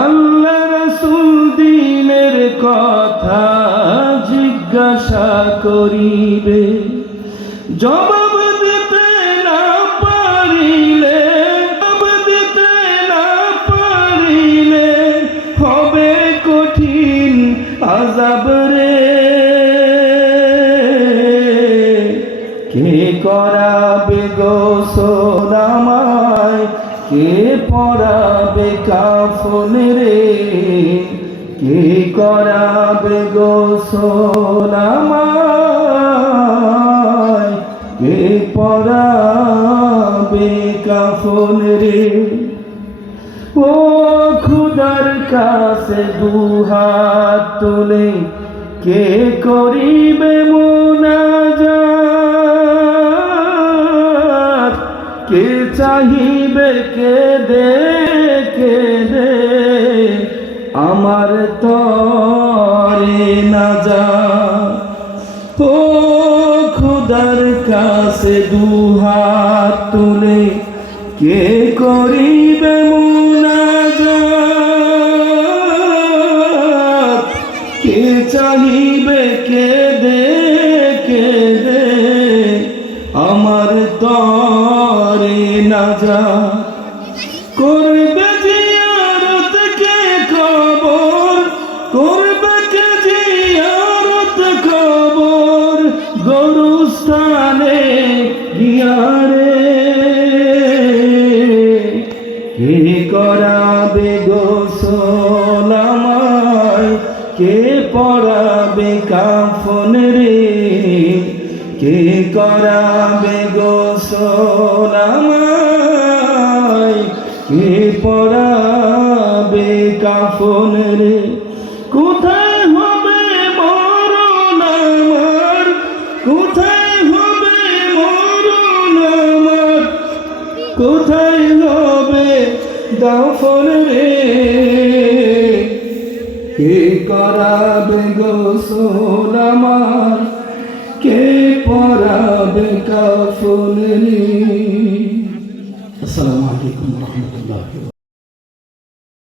আল্লাহ রসুল দিনের কথা জিজ্ঞাসা করিবে। জবাব দিতে না পারিলে, জবাব দিতে না পারিলে হবে কঠিন আজাব রে। কে করাবে গোসল আমায় কে পরাবে কাফন রে? কে করাবে গোসল আমায়? কে পরাবে কাফন রে? ও খুদার কাছে দুহাত তুলে কে করিবে মোনাজাত? কে চাহিবে, কে দে কে দে আমার তরে না যা। ও খুদার কাছে দুহাত তুলে কে করিবে কে চাহিবে কে দে কে দে আমার তরে না যা। করবে কে করাবে গোসল আমায়? কে পড়াবে কাফন রে? কে করাবে গোসল আমায়? কে পড়াবে কাফন রে? কোথায় হবে মরণ আমার? কোথায় কোথায় হবে দাফন রে। কে করাবে গোসল আমার? কে পরাবে কাফন রে আসসালামু আলাইকুম রহমতুল্লাহ